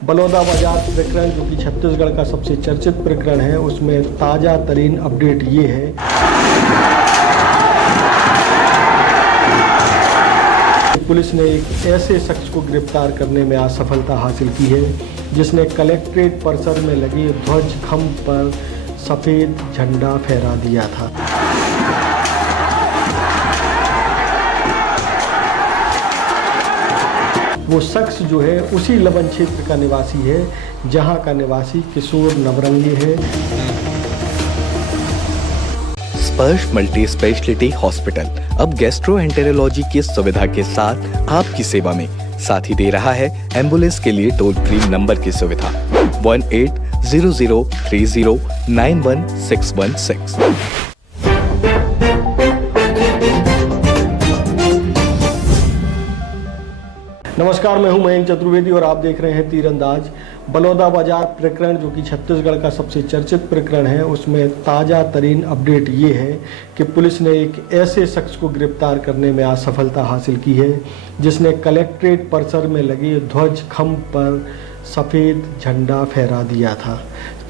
बलौदा बाजार प्रकरण जो कि छत्तीसगढ़ का सबसे चर्चित प्रकरण है, उसमें ताज़ा तरीन अपडेट ये है कि पुलिस ने एक ऐसे शख्स को गिरफ्तार करने में आज सफलता हासिल की है जिसने कलेक्ट्रेट परिसर में लगे ध्वज खंभ पर सफ़ेद झंडा फहरा दिया था। वो शख्स जो है उसी लवन क्षेत्र का निवासी है जहां का निवासी किशोर नवरंगी है। स्पर्श मल्टी स्पेशलिटी हॉस्पिटल अब गैस्ट्रोएंटेरोलॉजी की सुविधा के साथ आपकी सेवा में, साथ ही दे रहा है एम्बुलेंस के लिए टोल फ्री नंबर की सुविधा 180030911616। नमस्कार, मैं हूं मयंक चतुर्वेदी और आप देख रहे हैं तीरंदाज। बलौदा बाजार प्रकरण जो कि छत्तीसगढ़ का सबसे चर्चित प्रकरण है, उसमें ताज़ा तरीन अपडेट ये है कि पुलिस ने एक ऐसे शख्स को गिरफ्तार करने में आज सफलता हासिल की है जिसने कलेक्ट्रेट परिसर में लगे ध्वज खंभ पर सफ़ेद झंडा फहरा दिया था।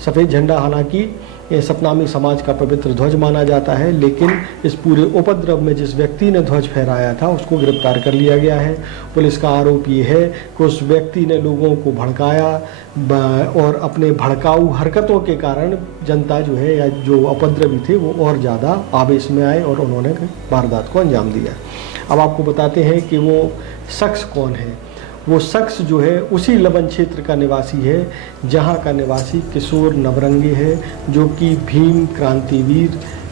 सफ़ेद झंडा हालांकि सतनामी समाज का पवित्र ध्वज माना जाता है, लेकिन इस पूरे उपद्रव में जिस व्यक्ति ने ध्वज फहराया था उसको गिरफ्तार कर लिया गया है। पुलिस का आरोप ये है कि उस व्यक्ति ने लोगों को भड़काया और अपने भड़काऊ हरकतों के कारण जनता जो है या जो उपद्रवी थे वो और ज़्यादा आवेश में आए और उन्होंने वारदात को अंजाम दिया। अब आपको बताते हैं कि वो शख्स कौन है। वो शख्स जो है उसी लवन क्षेत्र का निवासी है जहां का निवासी किशोर नवरंगी है, जो कि भीम क्रांतिवीर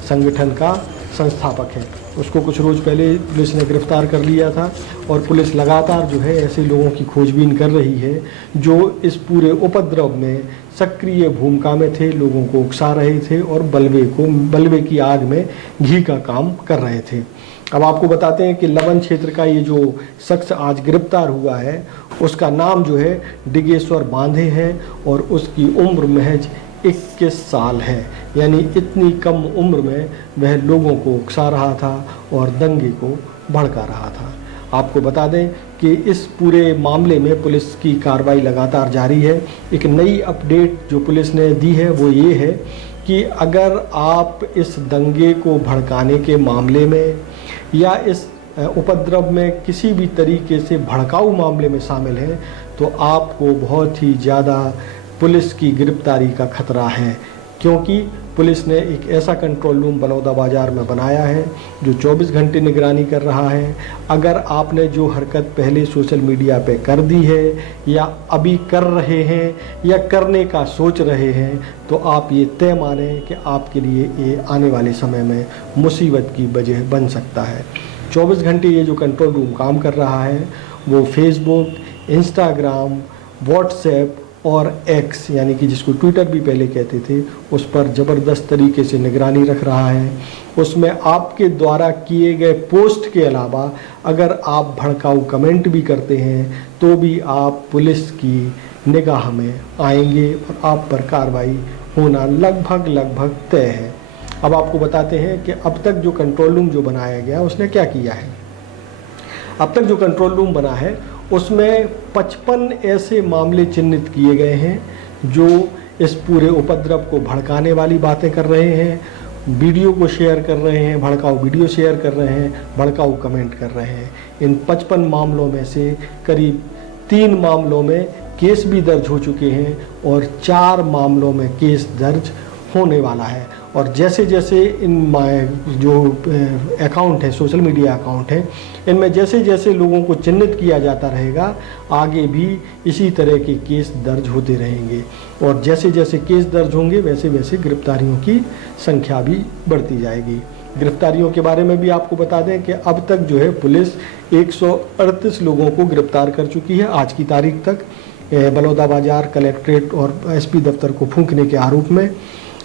संगठन का संस्थापक है। उसको कुछ रोज़ पहले पुलिस ने गिरफ्तार कर लिया था और पुलिस लगातार जो है ऐसे लोगों की खोजबीन कर रही है जो इस पूरे उपद्रव में सक्रिय भूमिका में थे, लोगों को उकसा रहे थे और बलवे की आग में घी का काम कर रहे थे। अब आपको बताते हैं कि लवन क्षेत्र का ये जो शख्स आज गिरफ्तार हुआ है उसका नाम जो है डिगेश्वर बांधे है और उसकी उम्र महज 21 साल है। यानी इतनी कम उम्र में वह लोगों को उकसा रहा था और दंगे को भड़का रहा था। आपको बता दें कि इस पूरे मामले में पुलिस की कार्रवाई लगातार जारी है। एक नई अपडेट जो पुलिस ने दी है वो ये है कि अगर आप इस दंगे को भड़काने के मामले में या इस उपद्रव में किसी भी तरीके से भड़काऊ मामले में शामिल हैं तो आपको बहुत ही ज़्यादा पुलिस की गिरफ्तारी का खतरा है, क्योंकि पुलिस ने एक ऐसा कंट्रोल रूम बलौदा बाजार में बनाया है जो 24 घंटे निगरानी कर रहा है। अगर आपने जो हरकत पहले सोशल मीडिया पे कर दी है या अभी कर रहे हैं या करने का सोच रहे हैं तो आप ये तय मानें कि आपके लिए ये आने वाले समय में मुसीबत की वजह बन सकता है। 24 घंटे ये जो कंट्रोल रूम काम कर रहा है वो फेसबुक, इंस्टाग्राम, व्हाट्सएप और एक्स यानी कि जिसको ट्विटर भी पहले कहते थे उस पर ज़बरदस्त तरीके से निगरानी रख रहा है। उसमें आपके द्वारा किए गए पोस्ट के अलावा अगर आप भड़काऊ कमेंट भी करते हैं तो भी आप पुलिस की निगाह में आएंगे और आप पर कार्रवाई होना लगभग तय है। अब आपको बताते हैं कि अब तक जो कंट्रोल रूम जो बनाया गया उसने क्या किया है। अब तक जो कंट्रोल रूम बना है उसमें 55 ऐसे मामले चिन्हित किए गए हैं जो इस पूरे उपद्रव को भड़काने वाली बातें कर रहे हैं, वीडियो को शेयर कर रहे हैं, भड़काऊ वीडियो शेयर कर रहे हैं, भड़काऊ कमेंट कर रहे हैं। इन 55 मामलों में से करीब 3 मामलों में केस भी दर्ज हो चुके हैं और 4 मामलों में केस दर्ज होने वाला है। और जैसे जैसे इन जो अकाउंट है, सोशल मीडिया अकाउंट है, इनमें जैसे जैसे लोगों को चिन्हित किया जाता रहेगा आगे भी इसी तरह के केस दर्ज होते रहेंगे और जैसे जैसे केस दर्ज होंगे वैसे वैसे गिरफ्तारियों की संख्या भी बढ़ती जाएगी। गिरफ्तारियों के बारे में भी आपको बता दें कि अब तक जो है पुलिस 138 लोगों को गिरफ्तार कर चुकी है आज की तारीख तक, बलौदा बाजार कलेक्ट्रेट और एसपी दफ्तर को फूंकने के आरोप में।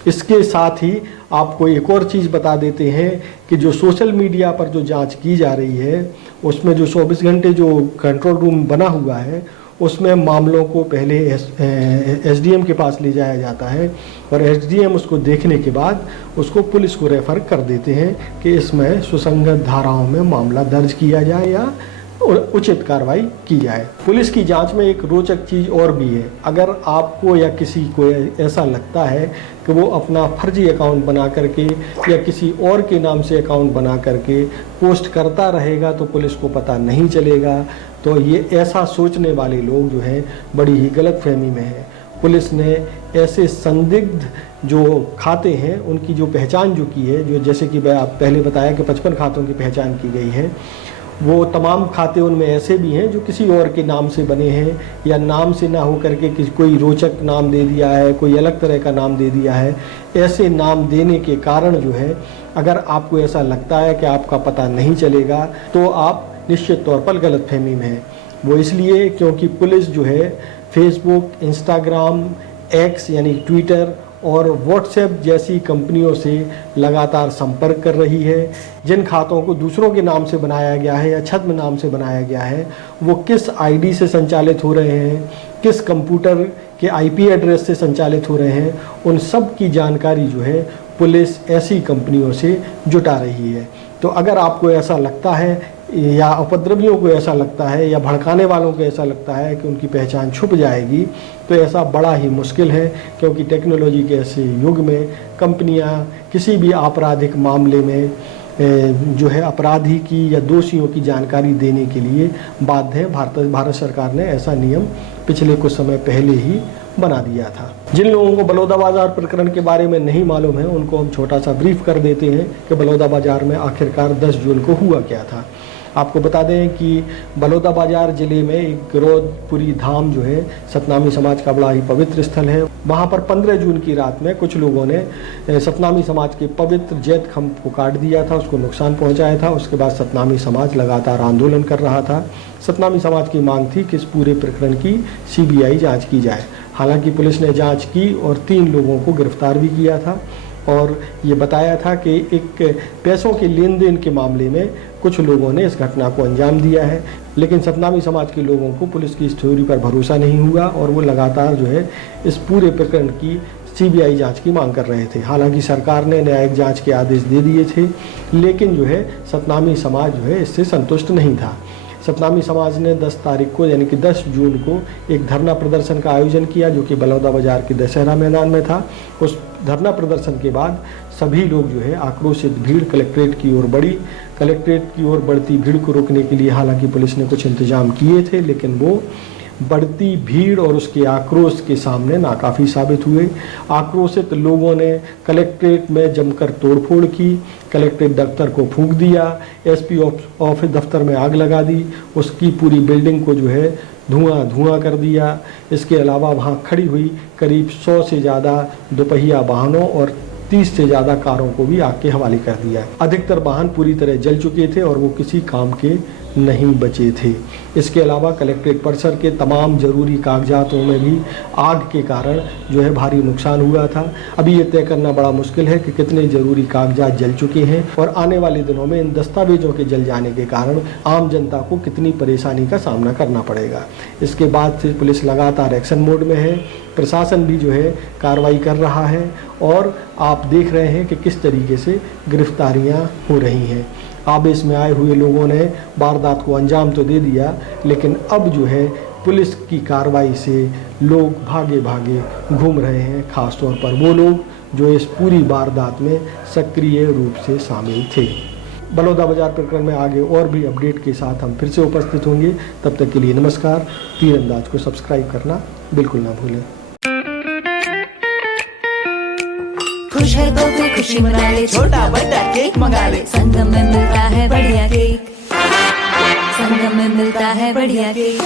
इसके साथ ही आपको एक और चीज़ बता देते हैं कि जो सोशल मीडिया पर जो जांच की जा रही है उसमें जो 24 घंटे जो कंट्रोल रूम बना हुआ है उसमें मामलों को पहले एसडीएम के पास ले जाया जाता है और एसडीएम उसको देखने के बाद उसको पुलिस को रेफ़र कर देते हैं कि इसमें सुसंगत धाराओं में मामला दर्ज किया जाए या उचित कार्रवाई की जाए। पुलिस की जांच में एक रोचक चीज़ और भी है। अगर आपको या किसी को ऐसा लगता है कि वो अपना फर्जी अकाउंट बना करके या किसी और के नाम से अकाउंट बना करके पोस्ट करता रहेगा तो पुलिस को पता नहीं चलेगा, तो ये ऐसा सोचने वाले लोग जो हैं बड़ी ही गलतफहमी में हैं। पुलिस ने ऐसे संदिग्ध जो खाते हैं उनकी जो पहचान जो की है, जो जैसे कि मैं आप पहले बताया कि 55 खातों की पहचान की गई है, वो तमाम खाते उनमें ऐसे भी हैं जो किसी और के नाम से बने हैं या नाम से ना हो करके कोई रोचक नाम दे दिया है, कोई अलग तरह का नाम दे दिया है। ऐसे नाम देने के कारण जो है, अगर आपको ऐसा लगता है कि आपका पता नहीं चलेगा तो आप निश्चित तौर पर गलतफहमी में हैं। वो इसलिए क्योंकि पुलिस जो है फेसबुक, इंस्टाग्राम, एक्स यानी ट्विटर और व्हाट्सएप जैसी कंपनियों से लगातार संपर्क कर रही है। जिन खातों को दूसरों के नाम से बनाया गया है या छद्म नाम से बनाया गया है, वो किस आईडी से संचालित हो रहे हैं, किस कंप्यूटर के आईपी एड्रेस से संचालित हो रहे हैं, उन सब की जानकारी जो है पुलिस ऐसी कंपनियों से जुटा रही है। तो अगर आपको ऐसा लगता है या उपद्रवियों को ऐसा लगता है या भड़काने वालों को ऐसा लगता है कि उनकी पहचान छुप जाएगी, तो ऐसा बड़ा ही मुश्किल है, क्योंकि टेक्नोलॉजी के ऐसे युग में कंपनियां किसी भी आपराधिक मामले में जो है अपराधी की या दोषियों की जानकारी देने के लिए बाध्य है। भारत सरकार ने ऐसा नियम पिछले कुछ समय पहले ही बना दिया था। जिन लोगों को बलौदाबाजार प्रकरण के बारे में नहीं मालूम है उनको हम छोटा सा ब्रीफ कर देते हैं कि बलौदाबाजार में आखिरकार 10 जून को हुआ क्या था। आपको बता दें कि बलौदाबाजार ज़िले में एक गिरोधपुरी धाम जो है सतनामी समाज का बड़ा ही पवित्र स्थल है। वहाँ पर 15 जून की रात में कुछ लोगों ने सतनामी समाज के पवित्र जैत खंभ को काट दिया था, उसको नुकसान पहुँचाया था। उसके बाद सतनामी समाज लगातार आंदोलन कर रहा था। सतनामी समाज की मांग थी कि इस पूरे प्रकरण की CBI जाँच की जाए। हालांकि पुलिस ने जाँच की और 3 लोगों को गिरफ्तार भी किया था और ये बताया था कि एक पैसों के लेन देन के मामले में कुछ लोगों ने इस घटना को अंजाम दिया है। लेकिन सतनामी समाज के लोगों को पुलिस की इस थ्योरी पर भरोसा नहीं हुआ और वो लगातार जो है इस पूरे प्रकरण की CBI जांच की मांग कर रहे थे। हालांकि सरकार ने न्यायिक जांच के आदेश दे दिए थे, लेकिन जो है सतनामी समाज जो है इससे संतुष्ट नहीं था। सतनामी समाज ने 10 तारीख को यानी कि 10 जून को एक धरना प्रदर्शन का आयोजन किया, जो कि बलौदाबाजार के दशहरा मैदान में था। उस धरना प्रदर्शन के बाद सभी लोग जो है आक्रोशित भीड़ कलेक्ट्रेट की ओर बढ़ी। कलेक्ट्रेट की ओर बढ़ती भीड़ को रोकने के लिए हालांकि पुलिस ने कुछ इंतजाम किए थे, लेकिन वो बढ़ती भीड़ और उसके आक्रोश के सामने नाकाफ़ी साबित हुए। आक्रोशित लोगों ने कलेक्ट्रेट में जमकर तोड़फोड़ की, कलेक्ट्रेट दफ्तर को फूंक दिया, SP ऑफिस दफ्तर में आग लगा दी, उसकी पूरी बिल्डिंग को जो है धुआं कर दिया। इसके अलावा वहाँ खड़ी हुई करीब 100 से ज़्यादा दोपहिया वाहनों और 30 से ज़्यादा कारों को भी आग के हवाले कर दिया। अधिकतर वाहन पूरी तरह जल चुके थे और वो किसी काम के नहीं बचे थे। इसके अलावा कलेक्ट्रेट परिसर के तमाम ज़रूरी कागजातों में भी आग के कारण जो है भारी नुकसान हुआ था। अभी ये तय करना बड़ा मुश्किल है कि कितने ज़रूरी कागजात जल चुके हैं और आने वाले दिनों में इन दस्तावेजों के जल जाने के कारण आम जनता को कितनी परेशानी का सामना करना पड़ेगा। इसके बाद से पुलिस लगातार एक्शन मोड में है, प्रशासन भी जो है कार्रवाई कर रहा है और आप देख रहे हैं कि किस तरीके से गिरफ्तारियां हो रही हैं। आवेश में आए हुए लोगों ने वारदात को अंजाम तो दे दिया, लेकिन अब जो है पुलिस की कार्रवाई से लोग भागे भागे घूम रहे हैं, खासतौर पर वो लोग जो इस पूरी वारदात में सक्रिय रूप से शामिल थे। बलौदाबाजार प्रकरण में आगे और भी अपडेट के साथ हम फिर से उपस्थित होंगे। तब तक के लिए नमस्कार। तीरंदाज को सब्सक्राइब करना बिल्कुल ना भूलें। खुश है तो फिर खुशी मना ले, छोटा बड़ा केक मंगा ले। संगम में मिलता है बढ़िया केक, संगम में मिलता है बढ़िया केक।